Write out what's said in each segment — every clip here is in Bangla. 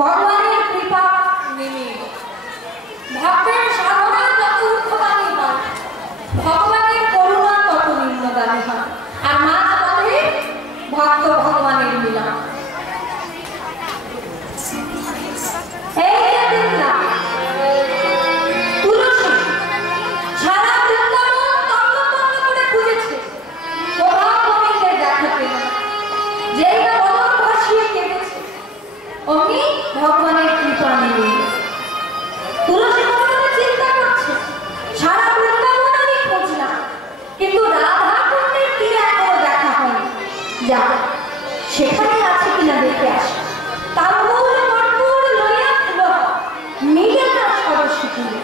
ভগবানের কৃপা নেমে ভক্তের সাধনা যত উচ্চগামী হয়, ভগবানের করুণা তত নিম্নগামী হয়। আর মাঝ পথে ভক্ত ভগবানের মিলন। এই যে দেখলাম তুলসী সারা বৃন্দাবন তন্ন তন্ন করে খুঁজেছে, কোথাও গোবিন্দের দেখা পেল না। যেই না বদন ভাসিয়ে কেঁদেছে, অমনি ভগবানের কৃপা নেমে এলো। তুলসী মনে মনে চিন্তা করছে, সারা বৃন্দাবন আমি খুঁজলাম, কিন্তু রাধা কুণ্ডের তীরে এখনো দেখা হয়নি। যা সেখানে আছে কিনা দেখে আসে। তাম্বুল কর্পূর লইয়া ফুল মিলে না সরস্বতী কুলে।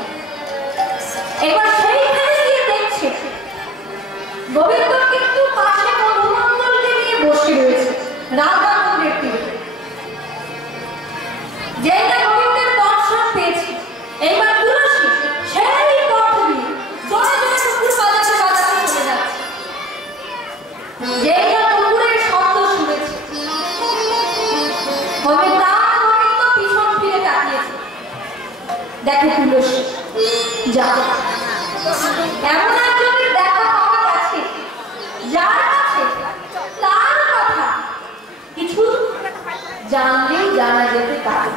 এবার সেইখানে গিয়ে দেখছে গোবিন্দ কিন্তু পাশে মধুমঙ্গলকে নিয়ে বসে রয়েছে রাধা কুণ্ডের তীরে। যেই না গোবিন্দের দর্শন পেয়েছে, এইবার তুলসী সেই পথ দিয়ে জয় জয় নুপুর বাজাতে বাজাতে চলে যাচ্ছে। যেই না নুপুরের শব্দ শুনেছে, গোবিন্দ পিছন ফিরে তাকিয়েছে, দেখে তুলসী। যা এমন একজনের দেখা পাওয়া গেছে যার কাছে তার কথা কিছু জানলেই জানা যেতে পারে।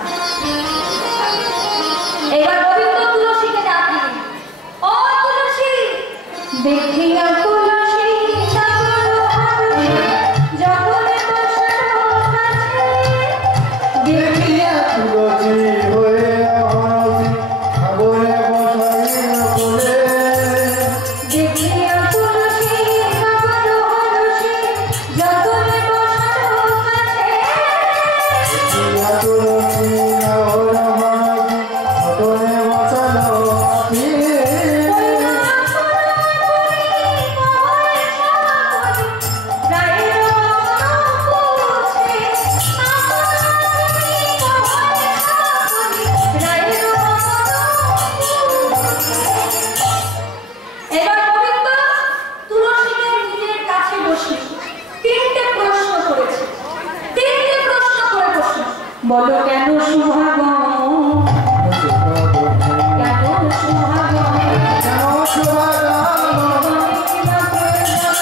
এবার গোবিন্দ তুলসীকে ডাকলেন, ও তুলসী, দেখিয়া তুলসী জগতে বসানো আছে, দেখিয়া তুলসী হয়ে হরসি সাগরে বসাইয়া বলে, দেখিয়া তুলসী নগর হরসি জগতে বসানো আছে, দেখিয়া তুলসী নগর হরসি সাগরে বসানো আছে। এবার গোবিন্দ তুলসীকে নিজের কাছে বসে তিনটে প্রশ্ন করেছে। তিনটে প্রশ্ন করে প্রশ্ন, বলো কেন সুভাগম, কেন সুভাগম, কেন সুভাগম, কিনা প্রয়োজন,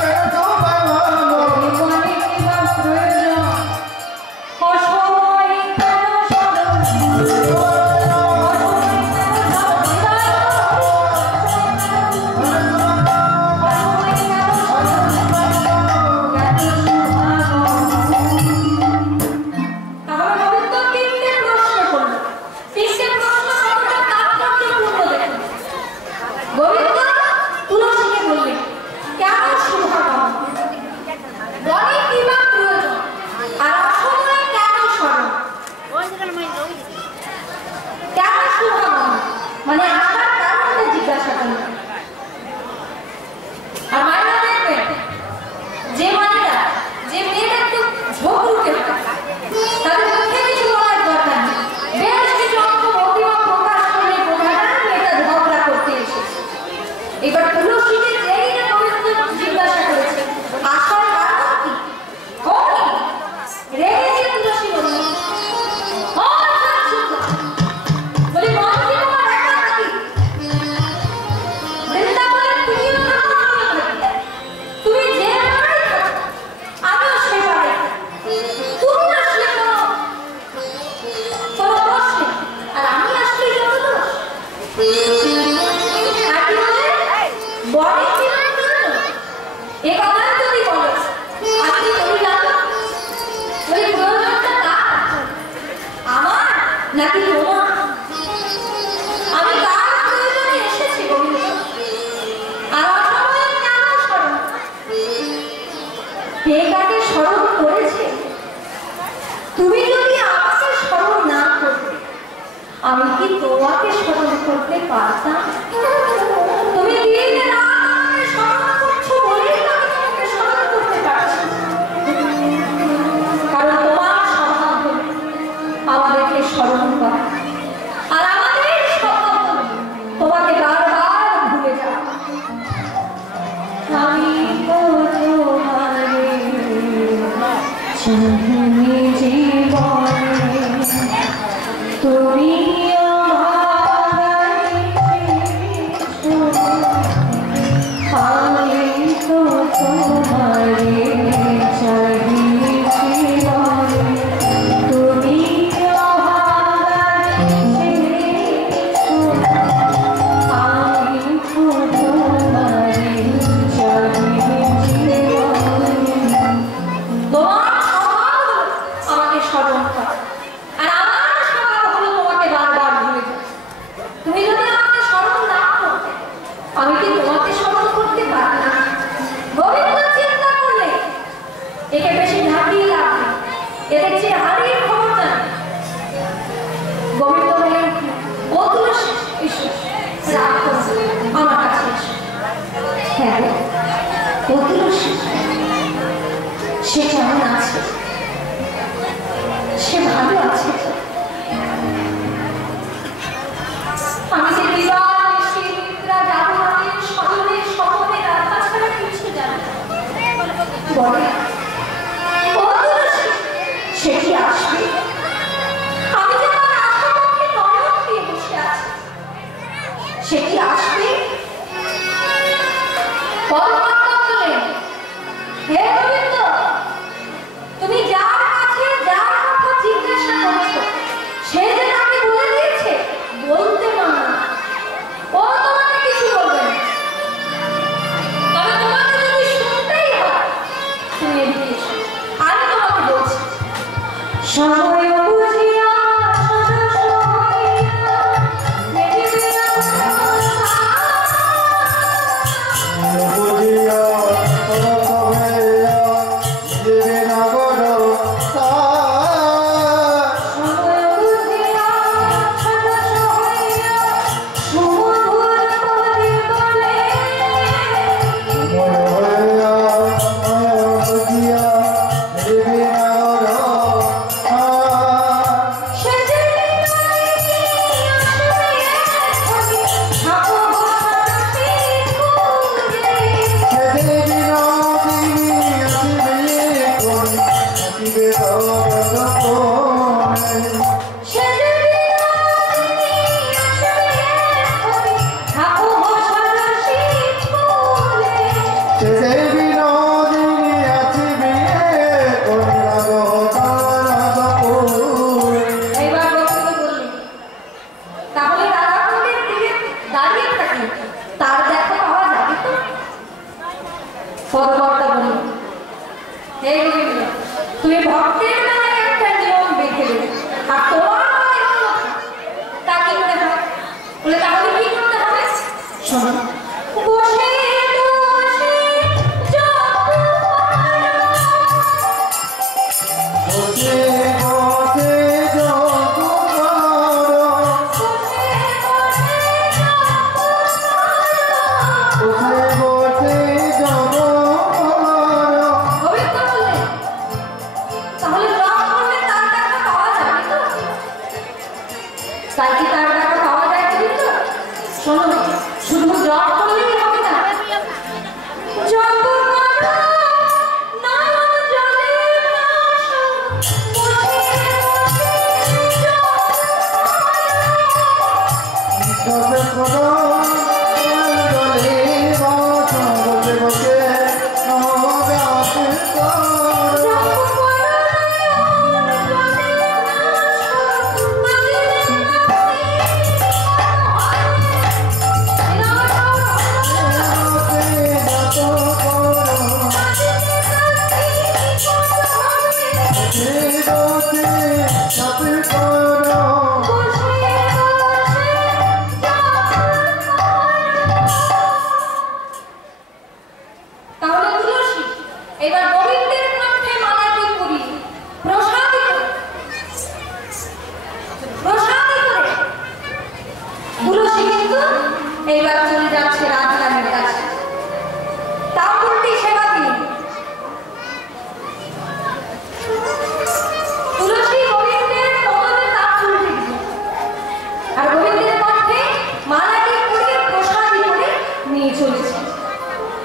কেন সুভাগম, জীবনে কিনা প্রয়োজন, অসময়ে কেন স্মরণ, তাহলে গোবিন্দ তিনটে প্রশ্ন করল। তিনটে প্রশ্ন কতটা তাৎপর্যপূর্ণ দেখুন। গোবিন্দ তুলসীকে বললেন, কেন শুভাগম, বনে কিবা প্রয়োজন, আর অসময়ে কেন স্মরণ। কেন শুভাগম মানে আসার কারণটা জিজ্ঞাসা করলেন। আর মায়েরা দেখবেন, যে মায়েরা যে মেয়েরা একটু ঝোঁক রুখে তাদের মুখে কিছু বলার দরকার নেই, বেশ কিছু অঙ্ক ভক্তিমা প্রকাশ করে বোঝা যায় মেয়েটা ঝগড়া করতে এসেছে। এবার তুলসীকে যেই না গোবিন্দ জিজ্ঞাসা করেছে আসার কারণ কি, অমনি রেগে গিয়ে তুলসী বলল, ও সুন্দর, বলি মনকে তোমার একা নাকি, বৃন্দাবনের তুমিও থাকো আমিও থাকি, তুমি যে বাড়ি থাকো আমিও সে বাড়ি থাকি, তুমি আসলে কোনো দোষ নেই, আর আমি আসলে যত দোষ। আর কি বলে, বনে কি প্রয়োজন, এ কথা যদি বলো আমি কি করি জানো, ওই প্রয়োজনটা কার, আমার নাকি তোমার, আমি কার প্রয়োজনে এসেছি গোবিন্দ, আর অসময়ে কেন স্মরণ, কে কাকে স্মরণ করেছে। তুমি যদি আমাকে স্মরণ না করতে, আমি কি তোমাকে স্মরণ করতে পারতাম। তুমি দিন রাত আমাকে স্মরণ করছো বলেই তো আমি তোমাকে স্মরণ করতে পারছি, কারণ তোমার স্বভাব হলো আমাদেরকে স্মরণ করা, আর আমাদের স্বভাব হলো তোমাকে বারবার ভুলে যাওয়া। আমি তো তোমারে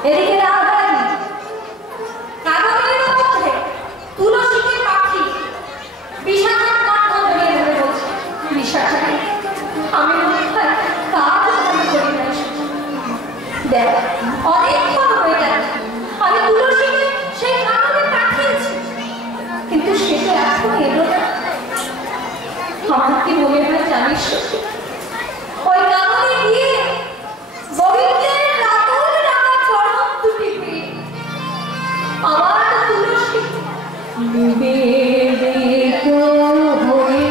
এদিকে রাধারানী কাগজের মধ্যে তুলসীকে আমার তুলসী নিবেদিত হয়ে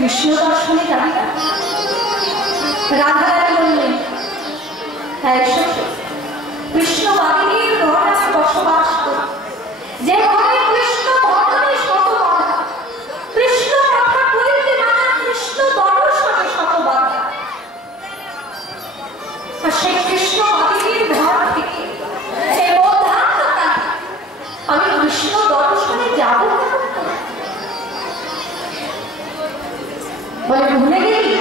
কৃষ্ণ দর্শনে যাবি না? রাধারানী বললেন, হ্যাঁ কৃষ্ণ বাদিনীর ঘরে বসবাস করি, যে ঘরে কৃষ্ণ ভজনে শতবাধা, কৃষ্ণ কথা বলিতে মানা, কৃষ্ণ দর্শনে শতবাধা। আর সেই কৃষ্ণ বাদিনীর ঘর থেকে সেই মধ্যাহ্নকালে আমি কৃষ্ণ দর্শনে যাব। বলে ভুলে গেলি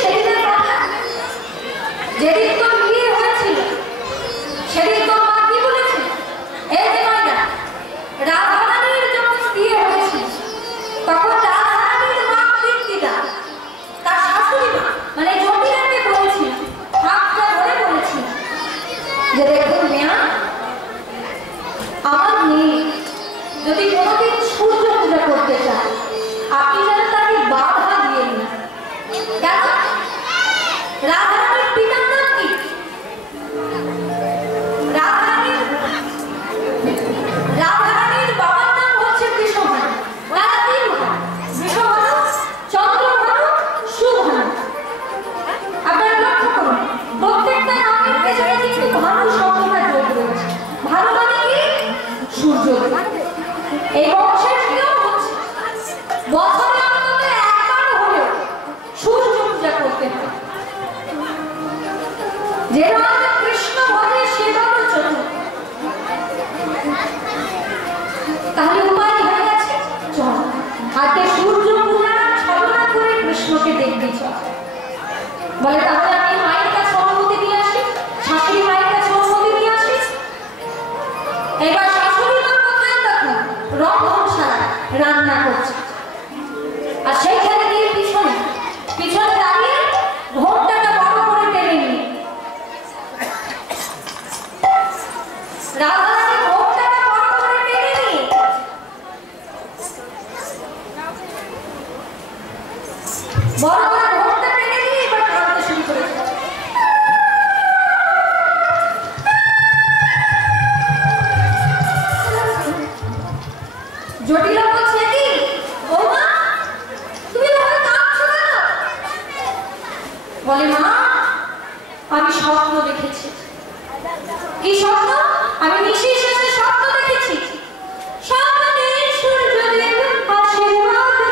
সেদিনের কথা, যেদিন তোর বিয়ে হয়েছিল সেদিন তোর মা কি বলেছিল? এই যে মাইনা, রাধারানীর যখন বিয়ে হয়েছিল তখন রাধারানীর মা কীর্তিদা তার শাশুড়ি মা মানে জটিলাকে বলেছিল, হাতটা ধরে বলেছিল যে দেখুন মেয়া, আমার মেয়ে যদি কোনোদিন সূর্য পূজা করতে চায় আপনি যেন তাকে বাধা দিয়ে না। কেন? রাধারানীর পিতার নাম কি? রাধারানীর বাবার নাম হচ্ছে বৃষভানু। তারা তিন ভাই, বৃষভানু, চন্দ্রভানু, সুভানু। আপনারা লক্ষ্য করুন প্রত্যেকটা নামের পেছনে কিন্তু ভানু শব্দটা যোগ রয়েছে। ভানু মানে কি? সূর্য। এই বংশের নিয়ম হচ্ছে বছরে অন্তত একবার হলেও সূর্য পূজা করতে হয়। যে রাজা কৃষ্ণ ভজে সে বড় চতুর। তাহলে উপায় হয়ে গেছে, চল আজকে সূর্য পূজার ছলনা করে কৃষ্ণকে দেখতে চল। বলে তাহলে আমি মায়ের কাছে অনুমতি নিয়ে আসি, শাশুড়ি মায়ের কাছে অনুমতি নিয়ে আসি। এবার শাশুড়ি মা কোথায়? দেখো রন্ধনশালা রান্না করছে, আর সেইখানে গিয়ে পিছনে দাঁড়িয়ে ঘোমটাটা বড় করে টেনে নিয়ে রাধারানী ঘোমটাটা বড় করে টেনে নিয়ে বড় করে ঘোমটা টেনে নিয়ে এবার কাঁদতে শুরু করেছে। জটিলা বলছে কি বৌমা তুমি এভাবে কাঁদছো কেন? বলে মা আমি স্বপ্ন দেখেছি। কি স্বপ্ন? আমি নিশির শেষে স্বপ্ন দেখেছি। স্বপ্নে সূর্যদেব আশীর্বাদ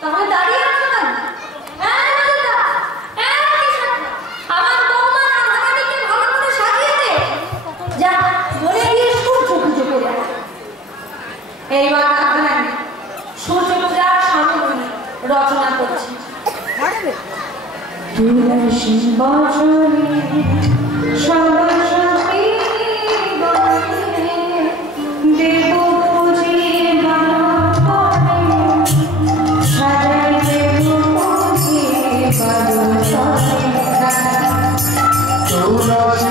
তাহলে দাঁড়িয়ে আছো কেন? আমার বৌমা রাধারানীকে ভালো করে সাজিয়ে দে। যা বলে গিয়ে সূর্য পুজো করে এইবার রাধারানী সূর্য পূজার সামগ্রী রচনা করছে। তুলসী বচনে সরস্বতী বনে দেব পুজি মানবনে সাজাই দেব পুজি মানবনে। তুলসী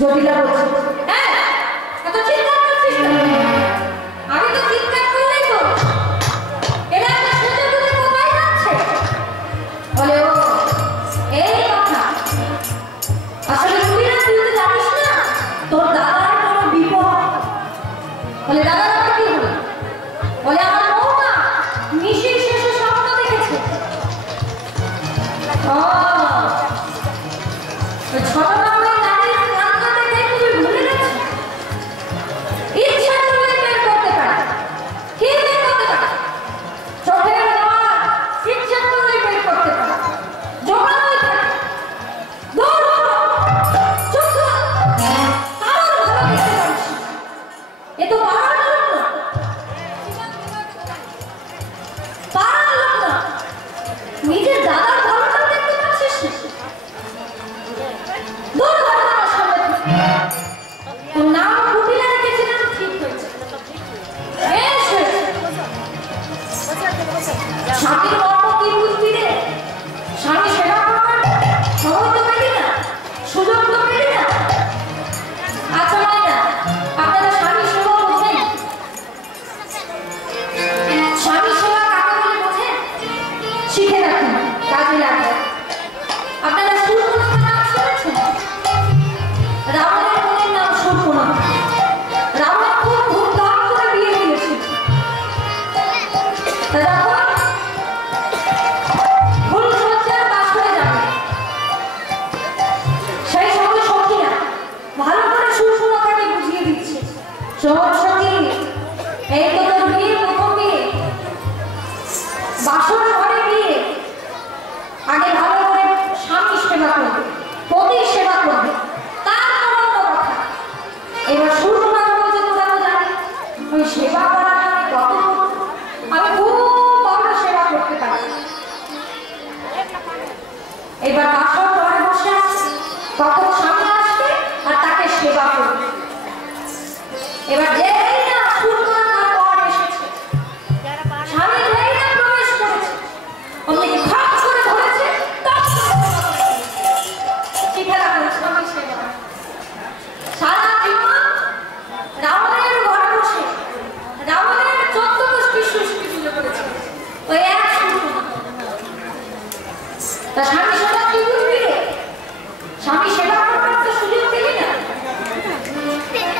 জটিলা বলছে, হ্যাঁ এত চিৎকার করছিস কেন? আমি তো চিৎকার করি নাই তো। এরা একটা সুন্দর করে কোথায় যাচ্ছে? বলে ও এই কথা। আসলে তুই তো জানিস না তোর দাদার কোনো বিপদ। বলে দাদার আবার কি হলো? বলে আমার বৌমা নিশির শেষে স্বপ্ন দেখেছে। ওই ছোট নিজের দাদার ভালোটা দেখতে পাচ্ছিস না? তোর নাম কুটিলা রেখেছিলাম, ঠিক হয়েছে। স্বামীর মর্ম কি বুঝবি রে? স্বামী সেবা করবার সময় তো পেলি না, সুযোগ তো পেলি না। আচ্ছা মায়েরা, আপনারা স্বামী সেবা বোঝেন? স্বামী সেবা কাকে বলে বোঝেন? শিখে রাখুন, কাজে লাগবে। আপনারা সুরগুলোর নাম শুনেছেন? রাবণের এবার যেই না সুরমার পর এসেছে, স্বামী যেই না প্রবেশ করেছে, অমনি খপ করে ধরেছে, টপ করে শিখে রাখলো স্বামী সেবা। সারা জীবন রাবণের ঘরে বসে রাবণের 14 গোষ্ঠী সৃষ্টি পুজো করেছে ওই এক সুরমা। তা স্বামী সেবা কি বুঝবি রে? স্বামী সেবা করবার তো সুযোগ দিলি না।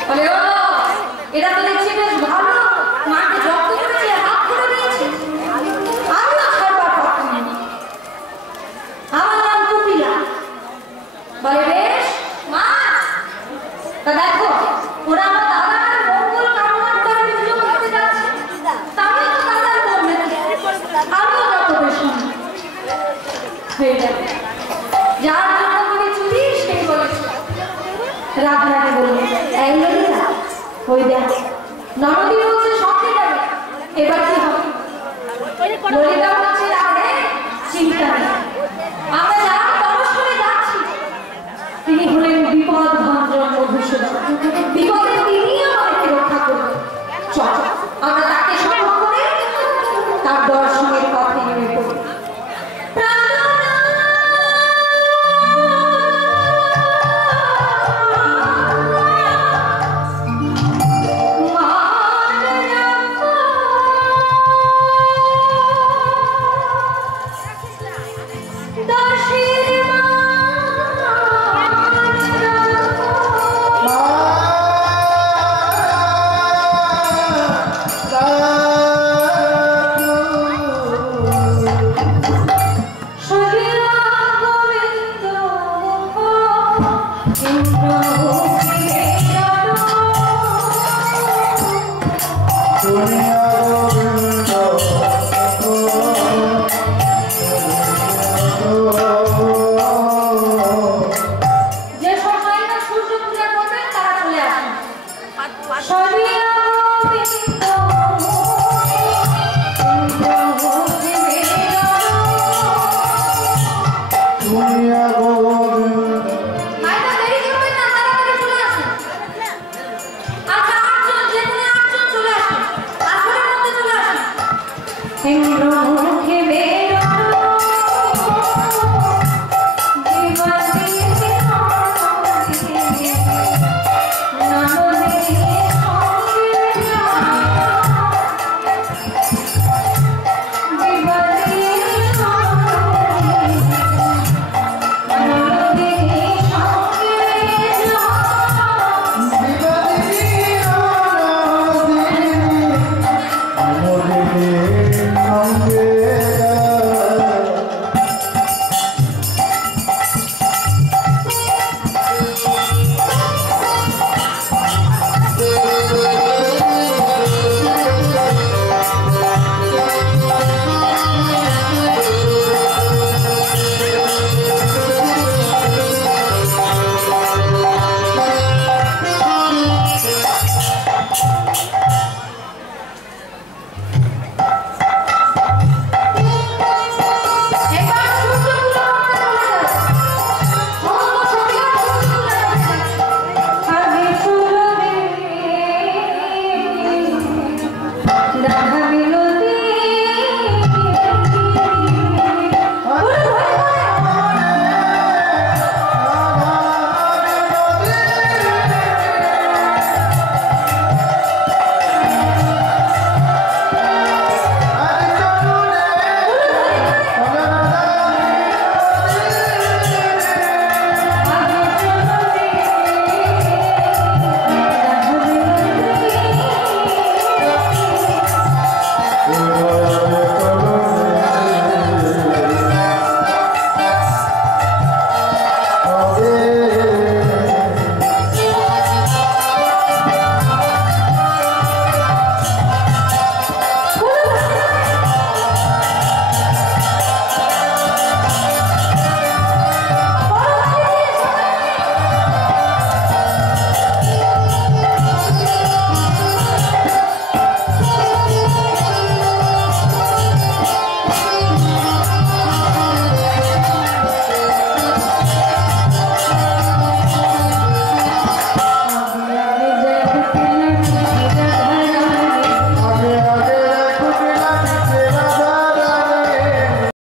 বলে ও এটা তো দেখছি বেশ ভালো, মাকে যত্ন করেছে, হাত করে দিয়েছে, আমিও ছাড়বার পথ নেই। আমার নাম কুপিলা। বলে বেশ মা, তা দেখো ওরা আমার দাদার মঙ্গল কামনা করে পুজো করতে যাচ্ছে, তামিও তো দাদার বলবে, আমিও যাবো বেশ হয়ে যাবে। যার জন্য তুমি চুরি সেই বলেছে। রাধারানী বলবে এই ললিতা, ওই দেখ ননদী বলছে সঙ্গে যাবে, এবার কি হবে? ললিতা বলছে রাধে চিন্তা নেই, আমরা যার তপস্বরে যাচ্ছি তিনি হলেন বিপদ ভঞ্জন মধুসূদন, বিপদে তিনি আমাদেরকে রক্ষা করবেন। চল আমরা তাকে স্মরণ করে তার দর্শনের পথে নেমে পড়ি। দুনিয়া